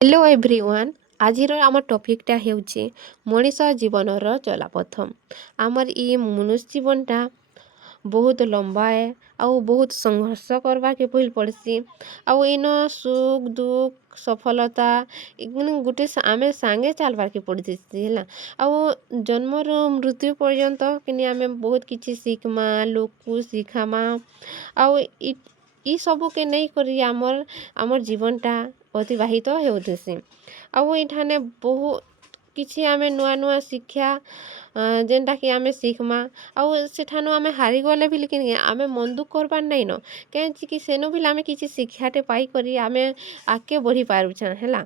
Hello everyone. ଆଜିର ଆମ ଟପିକ୍ଟା ହେଉଛି ମଣିଷ ଜୀବନର ଚଲାପଥ। ଆମର ଇ ମନୁଷ୍ୟ ଜୀବନଟା ବହୁତ ଲମ୍ବା ଏ ଆଉ ବହୁତ ସଂଘର୍ଷ କରବାକେ ପଡ଼ି ପଡ଼୍ସି। ଆଉ ଇନ ସୁଖ ଦୁଃଖ ସଫଲତା ଗୋଟେ ଆମେ ସାଙ୍ଗେ ଚାଲବାକେ ପଡ଼ିଥିସି ହେଲା। ଆଉ ଜନ୍ମରୁ ମୃତ୍ୟୁ ପର୍ଯ୍ୟନ୍ତ କିନି ଆମେ ବହୁତ କିଛି ଶିଖ୍ମା, ଲୋକକୁ ଶିଖାମା। ଆଉ ଇ ସବୁକେ ନେଇ କରି ଆମର୍ ଜୀବନଟା ଅତିବାହିତ ହେଉଥିସି। ଆଉ ଏଇଠାନେ ବହୁତ କିଛି ଆମେ ନୂଆ ନୂଆ ଶିକ୍ଷା ଯେନ୍ଟାକି ଆମେ ଶିଖ୍ମା। ଆଉ ସେଠାନୁ ଆମେ ହାରିଗଲେ ବି ଲେକିନ୍ ଆମେ ମନ ଦୁଃଖ କରବାର୍ ନାଇଁନ, କାହିଁକି ସେନୁ ବି ଆମେ କିଛି ଶିକ୍ଷାଟେ ପାଇକରି ଆମେ ଆଗ୍କେ ବଢ଼ି ପାରୁଛେ ହେଲା।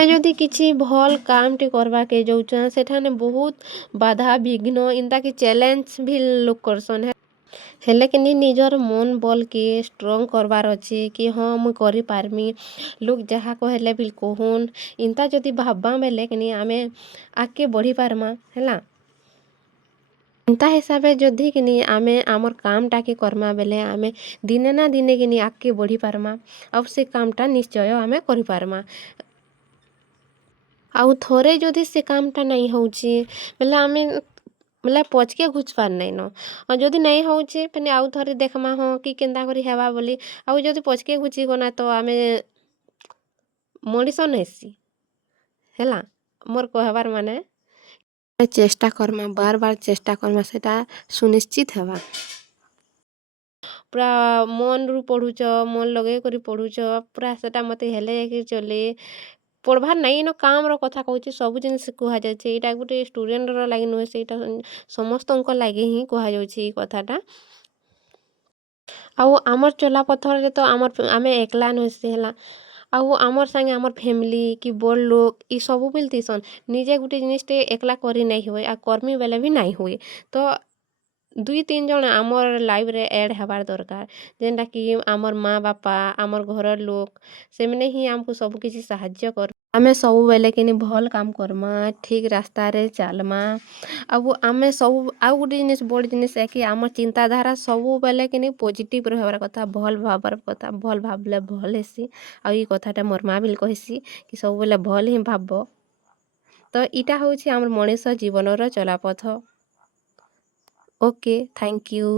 ଆମେ ଯଦି କିଛି ଭଲ୍ କାମଟେ କରବାକେ ଯାଉଛନ୍ ସେଠାନେ ବହୁତ ବାଧା ବିଘ୍ନ ଏନ୍ତାକି ଚ୍ୟାଲେଞ୍ଜ ବି ଲୋକ କରସନ୍। ହେଲେ କିନି ନିଜର ମନ ବଲ୍କେ ଷ୍ଟ୍ରଙ୍ଗ କରବାର୍ ଅଛି କି ହଁ ମୁଇଁ କରିପାରମି। ଲୋକ ଯାହା କହେଲେ ବି କହୁନ୍ ଏନ୍ତା ଯଦି ଭାବବା ବେଲେ କିନି ଆମେ ଆଗ୍କେ ବଢ଼ି ପାରମା ହେଲା। ଏନ୍ତା ହିସାବେ ଯଦି କିନି ଆମେ ଆମର୍ କାମଟାକେ କର୍ମା ବେଲେ ଆମେ ଦିନେ ନା ଦିନେ କିନି ଆଗ୍କେ ବଢ଼ି ପାରମା। ଆଉ ସେ କାମଟା ନିଶ୍ଚୟ ଆମେ କରିପାରମା। ଆଉ ଥରେ ଯଦି ସେ କାମଟା ନାଇଁ ହଉଛି ବେଲେ ଆମେ ପଛକେ ଘୁଞ୍ଚବାର୍ ନାଇଁନ। ଆଉ ଯଦି ନାଇଁ ହଉଛି ଫେନେ ଆଉ ଥରେ ଦେଖ୍ମା ହଁ କି କେନ୍ତା କରି ହେବା ବୋଲି। ଆଉ ଯଦି ପଛକେ ଘୁଞ୍ଚି ଗଲା ତ ଆମେ ମଣିଷ ନାଇଁସି ହେଲା। ମୋର୍ କହିବାର୍ ମାନେ ଚେଷ୍ଟା କର୍ମା, ବାର ବାର ଚେଷ୍ଟା କର୍ମା, ସେଟା ସୁନିଶ୍ଚିତ ହେବା। ପୁରା ମନରୁ ପଢ଼ୁଛ, ମନ ଲଗେଇ କରି ପଢ଼ୁଛ, ପୁରା ସେଟା ମତେ ହେଲେ ଯାଇକି ଚଲେ ପଢ଼ବାର୍ ନାଇଁ। ଇନ କାମର କଥା କହୁଛି, ସବୁ ଜିନିଷ କୁହାଯାଉଛି। ଏଇଟା ଗୋଟେ ଷ୍ଟୁଡେଣ୍ଟର ଲାଗି ନୁହେଁ, ସେଇଟା ସମସ୍ତଙ୍କ ଲାଗି ହିଁ କୁହାଯାଉଛି ଏଇ କଥାଟା। ଆଉ ଆମର୍ ଚଲାପଥରେ ତ ଆମେ ଏକଲା ନୁହେଁସି ହେଲା। ଆଉ ଆମର୍ ସାଙ୍ଗେ ଆମର୍ ଫ୍ୟାମିଲି କି ବଡ଼୍ ଲୋକ୍ ଇ ସବୁ ବି ଥିସନ୍। ନିଜେ ଗୋଟେ ଜିନିଷଟେ ଏକଲା କରି ନାଇଁ ହୁଏ, ଆଉ କର୍ମି ବେଲେ ବି ନାଇଁ ହୁଏ। ତ ଦୁଇ ତିନ୍ ଜଣ ଆମର୍ ଲାଇଫ୍ରେ ଏଡ଼୍ ହେବାର୍ ଦରକାର। ଯେନ୍ଟାକି ଆମର୍ ମା ବାପା, ଆମର୍ ଘରର୍ ଲୋକ୍, ସେମାନେ ହିଁ ଆମକୁ ସବୁ କିଛି ସାହାଯ୍ୟ କର। ଆମେ ସବୁବେଲେ କିନି ଭଲ୍ କାମ କର୍ମା, ଠିକ୍ ରାସ୍ତାରେ ଚାଲ୍ମା। ଆମେ ସବୁ ଆଉ ଗୋଟେ ଜିନିଷ୍ ବଡ଼୍ ଜିନିଷ୍ ଏ କି ଆମର୍ ଚିନ୍ତାଧାରା ସବୁବେଲେ କିନି ପଜିଟିଭ୍ ରହେବାର୍ କଥା, ଭଲ୍ ଭାବବାର୍ କଥା। ଭଲ୍ ଭାବଲେ ଭଲ୍ ହେସି। ଆଉ ଇ କଥାଟା ମୋର୍ ମା ବି କହେସି କି ସବୁବେଲେ ଭଲ୍ ହିଁ ଭାବବ। ତ ଇଟା ହଉଛି ଆମର୍ ମଣିଷ ଜୀବନର ଚଲାପଥ। Okay, thank you.